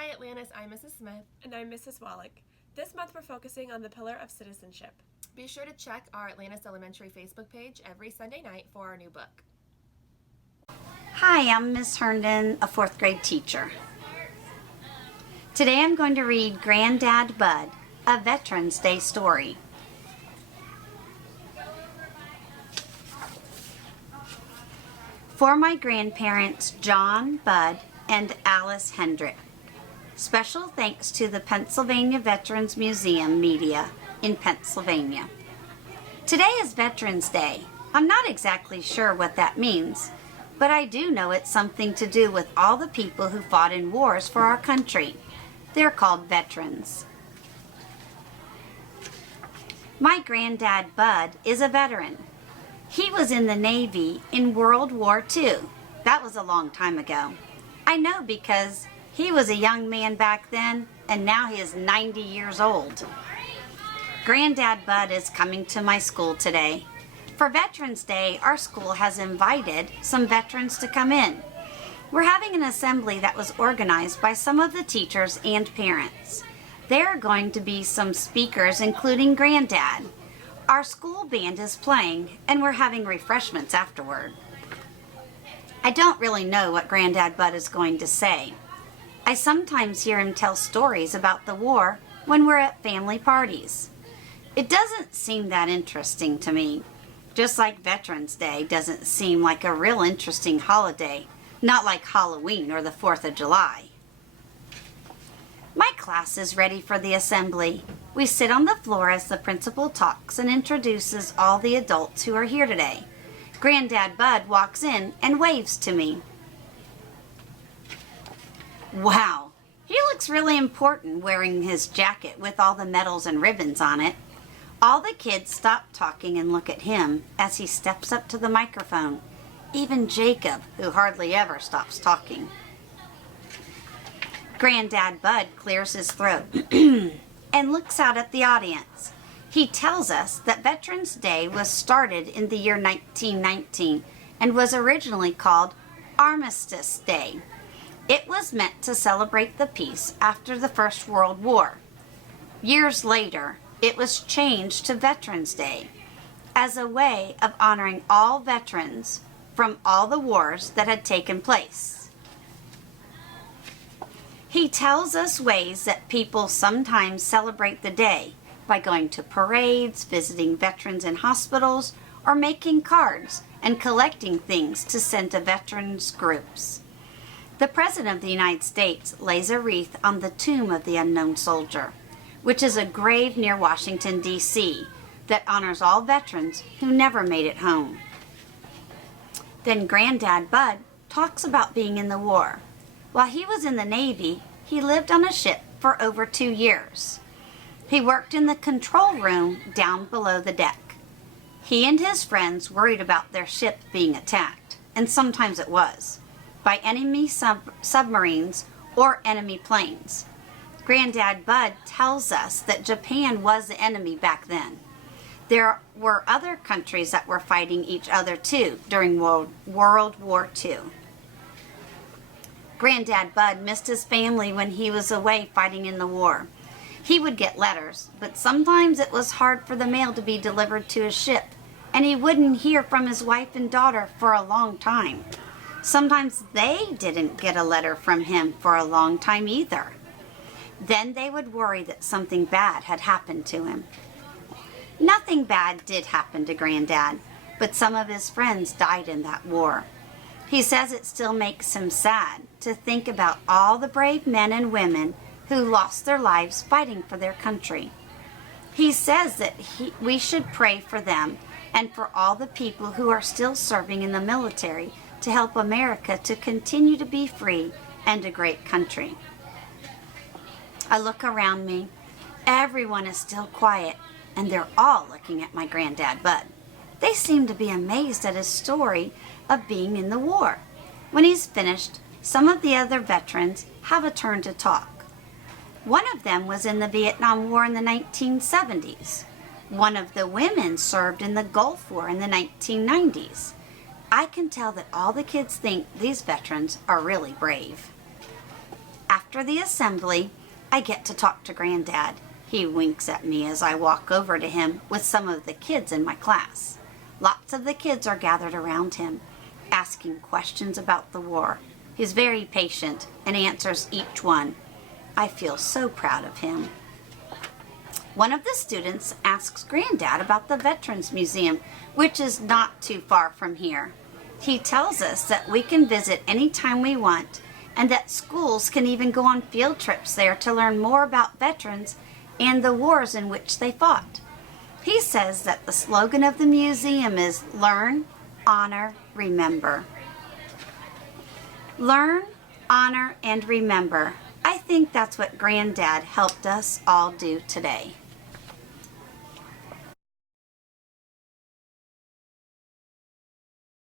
Hi Atlantis, I'm Mrs. Smith. And I'm Mrs. Wallach. This month we're focusing on the pillar of citizenship. Be sure to check our Atlantis Elementary Facebook page every Sunday night for our new book. Hi, I'm Miss Herndon, a 4th grade teacher. Today I'm going to read Granddad Bud, a Veterans Day story. For my grandparents, John, Bud, and Alice Hendrick. Special thanks to the Pennsylvania Veterans Museum Media in Pennsylvania. Today is Veterans Day. I'm not exactly sure what that means, but I do know it's something to do with all the people who fought in wars for our country. They're called veterans. My granddad, Bud, is a veteran. He was in the Navy in World War II. That was a long time ago. I know because he was a young man back then, and now he is 90 years old. Granddad Bud is coming to my school today. For Veterans Day, our school has invited some veterans to come in. We're having an assembly that was organized by some of the teachers and parents. There are going to be some speakers, including Granddad. Our school band is playing, and we're having refreshments afterward. I don't really know what Granddad Bud is going to say. I sometimes hear him tell stories about the war when we're at family parties. It doesn't seem that interesting to me, just like Veterans Day doesn't seem like a real interesting holiday, not like Halloween or the 4th of July. My class is ready for the assembly. We sit on the floor as the principal talks and introduces all the adults who are here today. Granddad Bud walks in and waves to me. Wow, he looks really important wearing his jacket with all the medals and ribbons on it. All the kids stop talking and look at him as he steps up to the microphone. Even Jacob, who hardly ever stops talking. Granddad Bud clears his throat and looks out at the audience. He tells us that Veterans Day was started in the year 1919 and was originally called Armistice Day. It was meant to celebrate the peace after the First World War. Years later, it was changed to Veterans Day as a way of honoring all veterans from all the wars that had taken place. He tells us ways that people sometimes celebrate the day by going to parades, visiting veterans in hospitals, or making cards and collecting things to send to veterans groups. The President of the United States lays a wreath on the tomb of the unknown soldier, which is a grave near Washington, D.C., that honors all veterans who never made it home. Then Granddad Bud talks about being in the war. While he was in the Navy, he lived on a ship for over 2 years. He worked in the control room down below the deck. He and his friends worried about their ship being attacked, and sometimes it was, by enemy submarines or enemy planes. Granddad Bud tells us that Japan was the enemy back then. There were other countries that were fighting each other too during World War II. Granddad Bud missed his family when he was away fighting in the war. He would get letters, but sometimes it was hard for the mail to be delivered to his ship, and he wouldn't hear from his wife and daughter for a long time. Sometimes they didn't get a letter from him for a long time either. Then they would worry that something bad had happened to him. Nothing bad did happen to Granddad, but some of his friends died in that war. He says it still makes him sad to think about all the brave men and women who lost their lives fighting for their country. He says that we should pray for them and for all the people who are still serving in the military to help America to continue to be free and a great country. I look around me. Everyone is still quiet, and they're all looking at my Granddad Bud. They seem to be amazed at his story of being in the war. When he's finished, some of the other veterans have a turn to talk. One of them was in the Vietnam War in the 1970s. One of the women served in the Gulf War in the 1990s. I can tell that all the kids think these veterans are really brave. After After the assembly, I get to talk to Granddad. He winks at me as I walk over to him with some of the kids in my class. Lots of the kids are gathered around him, asking questions about the war. He's very patient and answers each one. I feel so proud of him. One of the students asks Granddad about the Veterans Museum, which is not too far from here. He tells us that we can visit anytime we want, and that schools can even go on field trips there to learn more about veterans and the wars in which they fought. He says that the slogan of the museum is Learn, Honor, Remember. Learn, honor, and remember. I think that's what Granddad helped us all do today.